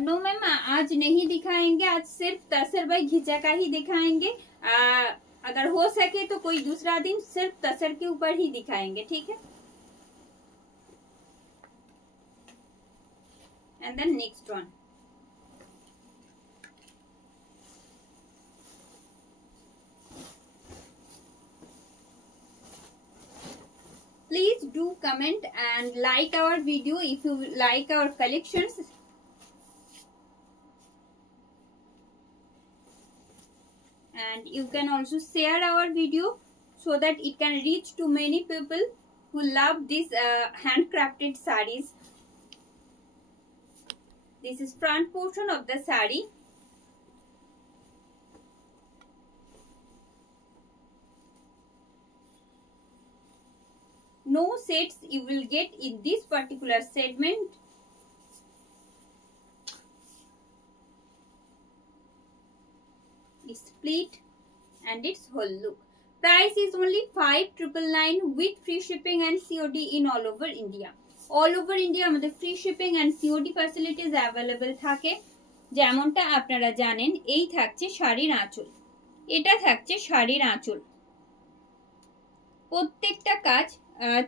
No ma'am, आज नहीं दिखाएंगे, आज सिर्फ तसर बाई घिचा का ही दिखाएंगे। अगर हो सके तो कोई दूसरा दिन सिर्फ तसर के ऊपर ही दिखाएंगे, ठीक है। And then next one, please do comment and like our video if you like our collections. And you can also share our video so that it can reach to many people who love these handcrafted sarees. This is front portion of the saree. No sets you will get in this particular segment. It's split and its whole look. Price is only 5,999 with free shipping and COD in all over India. All over India আমাদের free shipping and COD facilities available থাকে। যেমনটা আপনারা জানেন, এই থাকছে শাড়ির আঁচল, এটা থাকছে শাড়ির আঁচল। প্রত্যেকটা কাজ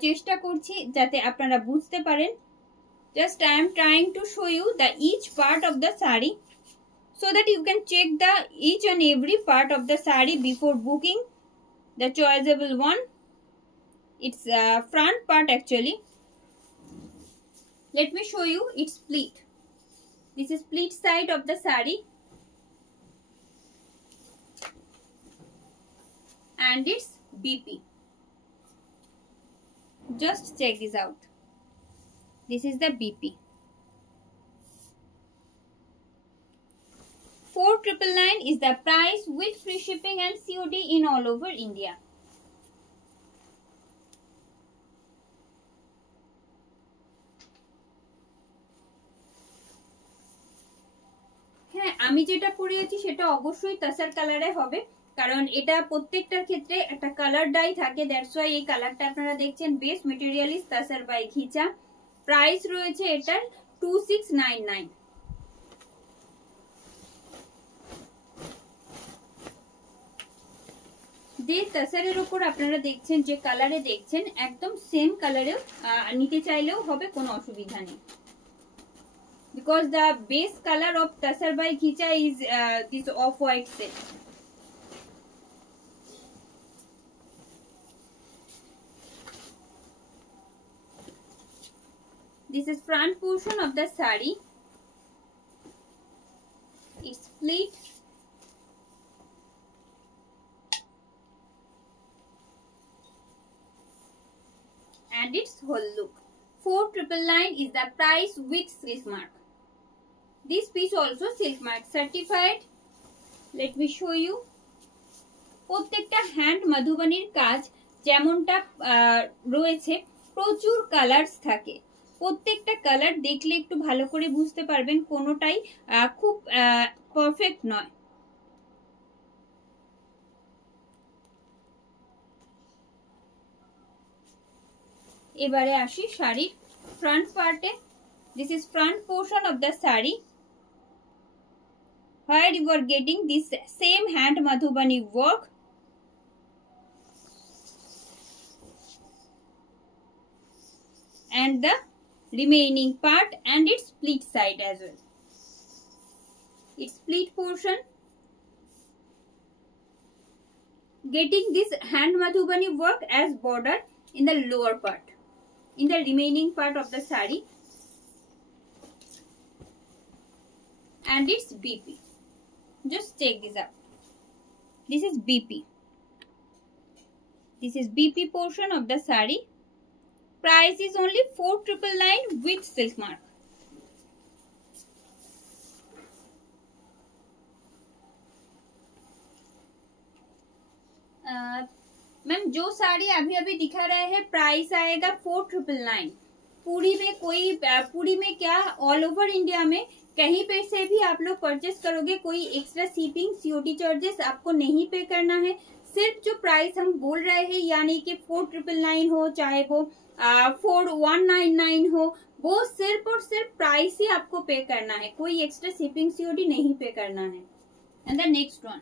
চেষ্টা করছি যাতে আপনারা বুঝতে পারেন। Just I am trying to show you the each part of the saree so that you can check the each and every part of the saree before booking the choiceable one. It's front part actually. Let me show you its split. This is split side of the saree and its BP. Just check this out. This is the BP. 4,999 is the price with free shipping and COD in all over India. হ্যাঁ, আমি যেটা পরিয়েছি সেটা অবশ্যই তাসার কালারে হবে, কারণ এটা প্রত্যেকটার ক্ষেত্রে একটা কালার ডাই থাকে। দ্যাটস ওয়াই এই কালারটা আপনারা দেখছেন। Base material is tussar by ghicha. Price রয়েছে এটার 2,699। যে তাসারের উপর আপনারা দেখছেন, যে কালারে দেখছেন, একদম সেম কালারেও নিতে চাইলেও হবে, কোনো অসুবিধা নেই। Because the base color of Tasar by Khicha is this off-white set. This is front portion of the saree. It's split. And its whole look. 4,999 is the price with silk mark. This piece also silk mark certified. Let me show you. প্রত্যেকটা hand মধুবনীর কাজ যেমনটা রয়েছে, প্রচুর Colors থাকে। প্রত্যেকটা colour দেখলে একটু ভালো করে বুঝতে পারবেন, কোনোটাই খুব পারফেক্ট নয়। এবারে আসি শাড়ির ফ্রন্ট পার্টে। This is front portion of the saree, where you are getting this same hand Madhubani work. And the remaining part and its split side as well. Its split portion, getting this hand Madhubani work as border in the lower part, in the remaining part of the saree. And its BP. Just check this out. This is BP. This is BP portion of the saree. Price is only 4,999 with silk mark. Ma'am जो साड़ी अभी अभी दिखा रहे हैं price आएगा 4,999। पूरी में क्या ऑल ओवर इंडिया में कहीं पे से भी आप लोग परचेस करोगे, कोई एक्स्ट्रा शिपिंग सीओडी चार्जेस आपको नहीं पे करना है। सिर्फ जो प्राइस हम बोल रहे हैं, यानी कि 4999 हो, चाहे वो 4199 हो, वो सिर्फ और सिर्फ प्राइस ही आपको पे करना है, कोई एक्स्ट्रा शिपिंग सीओडी नहीं पे करना है। एंड द नेक्स्ट वन,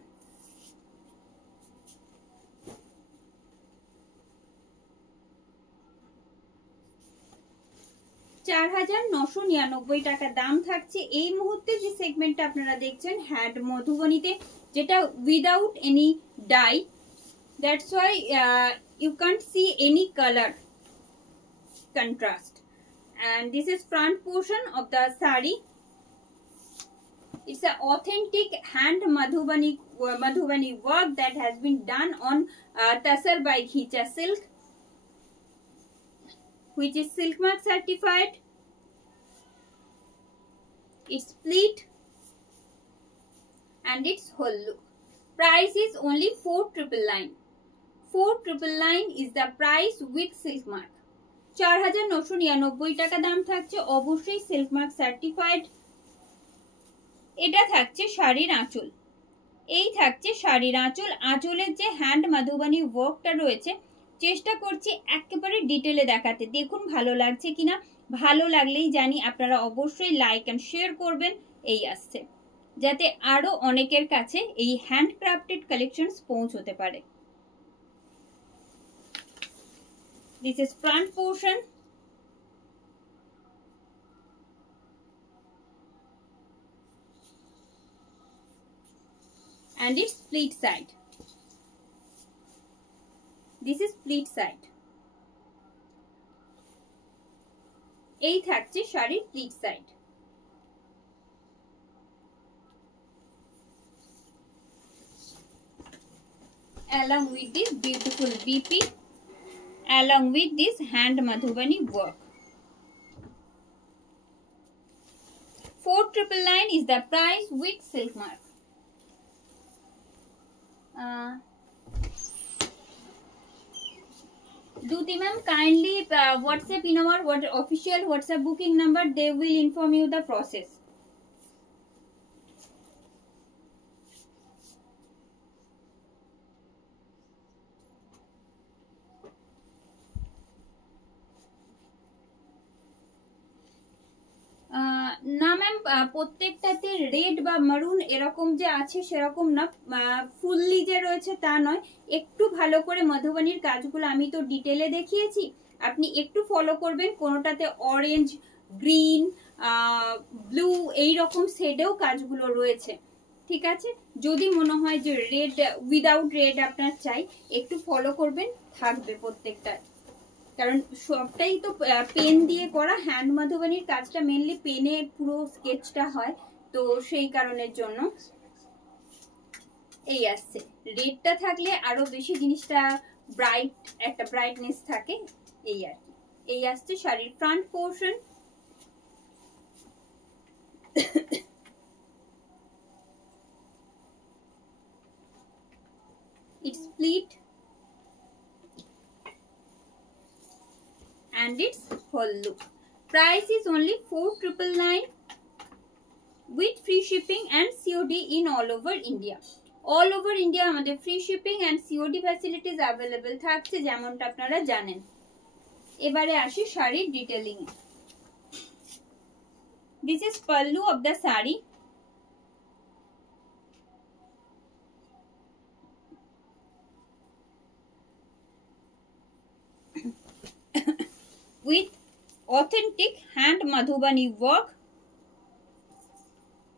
টাকা দাম থাকছে এই মুহূর্তে যে সেগমেন্টটা আপনারা দেখছেন হ্যান্ড মধুবনীতে, যেটা without any dye, that's why you can't see any colour contrast. And this is front portion of the sari. It's an authentic hand madhubani work that has been done on Tasar by Ghicha silk, which is silk mark certified. It's split and its whole look. Price is only 4999. 4999 is the price with silk mark. 4999 টাকা দাম থাকছে, অবশ্যই silk mark certified. এটা থাকছে শাড়ির আঁচল, এই থাকছে শাড়ির আঁচল। আঁচলের যে হ্যান্ড মাধুবানি ওয়ার্কটা রয়েছে, চেষ্টা করছি একেবারে ডিটেলে দেখাতে, দেখুন ভালো লাগছে কিনা। ভালো লাগলেই জানি আপনারা অবশ্যই লাইক এন্ড শেয়ার করবেন, এই আসছে, যাতে আরো অনেকের কাছে এই হ্যান্ড ক্রাফটেড কালেকশনস পৌঁছতে পারে। This is front portion. And it's split side. This is split side. এই থাকছে শাড়ির split side. Along with this beautiful BP, along with this hand madhubani work. 4999 is the price with silk mark. Duti ma'am, kindly WhatsApp in our official WhatsApp booking number. They will inform you the process. না ma'am, প্রত্যেকটাতে red বা মারুন এরকম যে আছে সেরকম না, fully যে রয়েছে তা নয়। একটু ভালো করে মধুবনীর কাজগুলো আমি তো ডিটেলে দেখিয়েছি, আপনি একটু ফলো করবেন। কোনোটাতে অরেঞ্জ, গ্রিন, ব্লু এই রকম শেডেও কাজগুলো রয়েছে, ঠিক আছে। যদি মনে হয় যে রেড উইদাউট রেড আপনার চাই, একটু ফলো করবেন, থাকবে প্রত্যেকটা। কারণ সবটাই তো পেন দিয়ে করা, হ্যান্ড মধুবনীর কাজটা মেনলি পেনে পুরো স্কেচটা হয়, তো সেই কারণের জন্য এই আসছে। রেডটা থাকলে আরো বেশি জিনিসটা ব্রাইট, একটা ব্রাইটনেস থাকে, এই আর কি। এই আসছে শাড়ির front portion. It's split and its whole look. Price is only 4999 with free shipping and COD in all over India. All over India আমাদের free shipping and COD facilities available থাকছে, যেমনটা আপনারা জানেন। এবারে আসি শাড়ির detailing. This is pallu of the sari. With authentic hand madhubani work.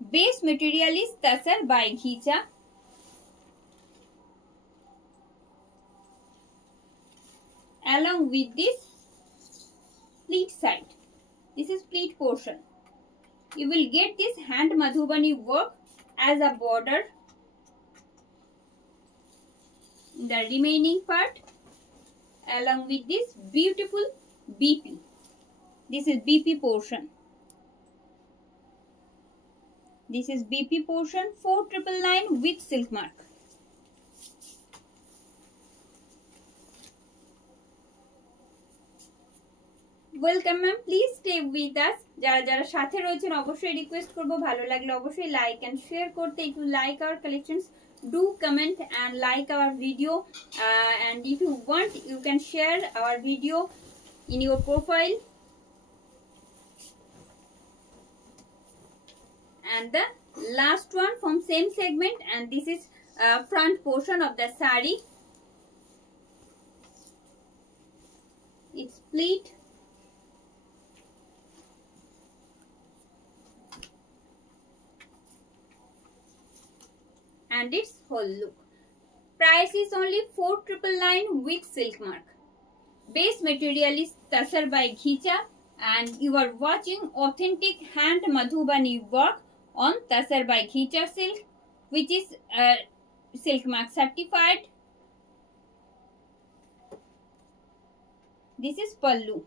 Base material is Tasar by Ghicha. Along with this pleat side, this is pleat portion. You will get this hand madhubani work as a border in the remaining part, along with this beautiful BP. This is BP portion. This is BP portion, 4999 with silk mark. Welcome ma'am, please stay with আস। যারা যারা সাথে রয়েছেন অবশ্যই request করবো ভালো লাগলে অবশ্যই like and share করতে। If you like our collections, do comment and like our video, and if you want you can share our video in your profile. And the last one from same segment, and this is front portion of the sari. It's pleat, and its whole look. Price is only 4,999 with silk mark. Base material is Tasar by Ghicha, and you are watching authentic hand Madhubani work on Tasar by Ghicha silk, which is silk mark certified. This is pallu,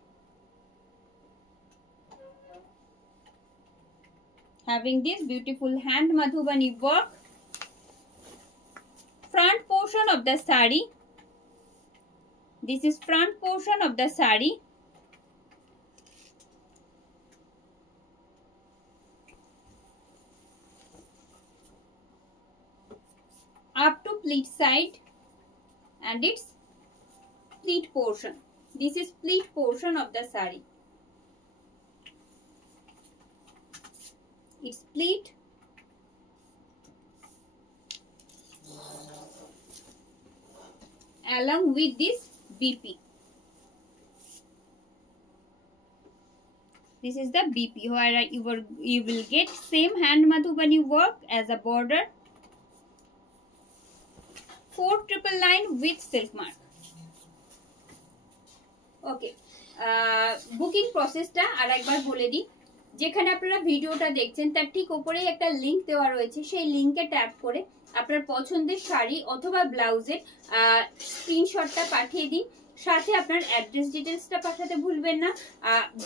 having this beautiful hand Madhubani work. Front portion of the sari. This is front portion of the sari. Up to pleat side, and its pleat portion. This is pleat portion of the sari. It's pleat, along with this BP. This is the BP where you will get same hand Madhubani work as a border. 4,999 with silk mark. Okay, booking প্রসেসটা আর একবার বলে দিই। যেখানে আপনারা ভিডিওটা দেখছেন তার ঠিক উপরেই একটা লিংক দেওয়া রয়েছে, সেই লিংকে ট্যাপ করে আপনার পছন্দের শাড়ি অথবা ব্লাউজের স্ক্রিনশটটা পাঠিয়ে দিন। সাথে আপনার অ্যাড্রেস ডিটেলসটা পাঠাতে ভুলবেন না।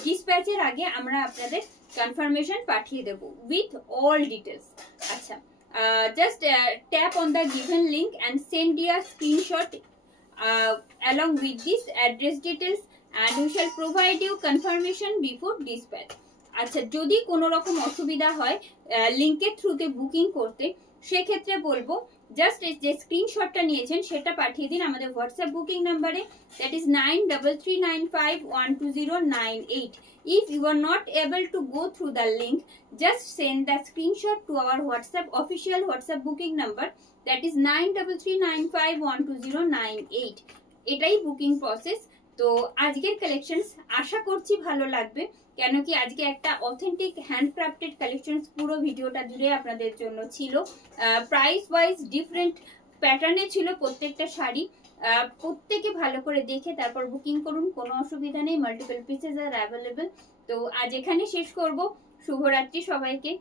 ডিসপ্যাচের আগে আমরা আপনাদের কনফার্মেশন পাঠিয়ে দেব উইথ অল ডিটেলস। আচ্ছা, just tap on the given link and send your screenshot along with this address details, and we shall provide you confirmation before dispatch. আচ্ছা, যদি কোনো রকম অসুবিধা হয় লিংকের থ্রুতে বুকিং করতে, সেক্ষেত্রে বলবো জাস্ট যে স্ক্রিনশটটা নিয়েছেন সেটা পাঠিয়ে দিন আমাদের হোয়াটসঅ্যাপ বুকিং নাম্বারে, that is 9339512098. If you are not able to go through the link, just send the screenshot to our WhatsApp official WhatsApp booking number, that is 9339512098. এটাই বুকিং প্রসেস। তো আজকের কালেকশনস আশা করছি ভালো লাগবে, কেন কি আজকে একটা অথেন্টিক হ্যান্ডক্রাফটেড কালেকশনস পুরো ভিডিওটা জুড়ে আপনাদের জন্য ছিল। প্রাইস ওয়াইজ ডিফারেন্ট প্যাটার্নে ছিল প্রত্যেকটা শাড়ি। প্রত্যেকে ভালো করে দেখে তারপর বুকিং করুন, কোনো অসুবিধা নেই, মাল্টিপল পিসেস আর অ্যাভেলেবেল। তো আজ এখানে শেষ করব। শুভরাত্রি সবাইকে।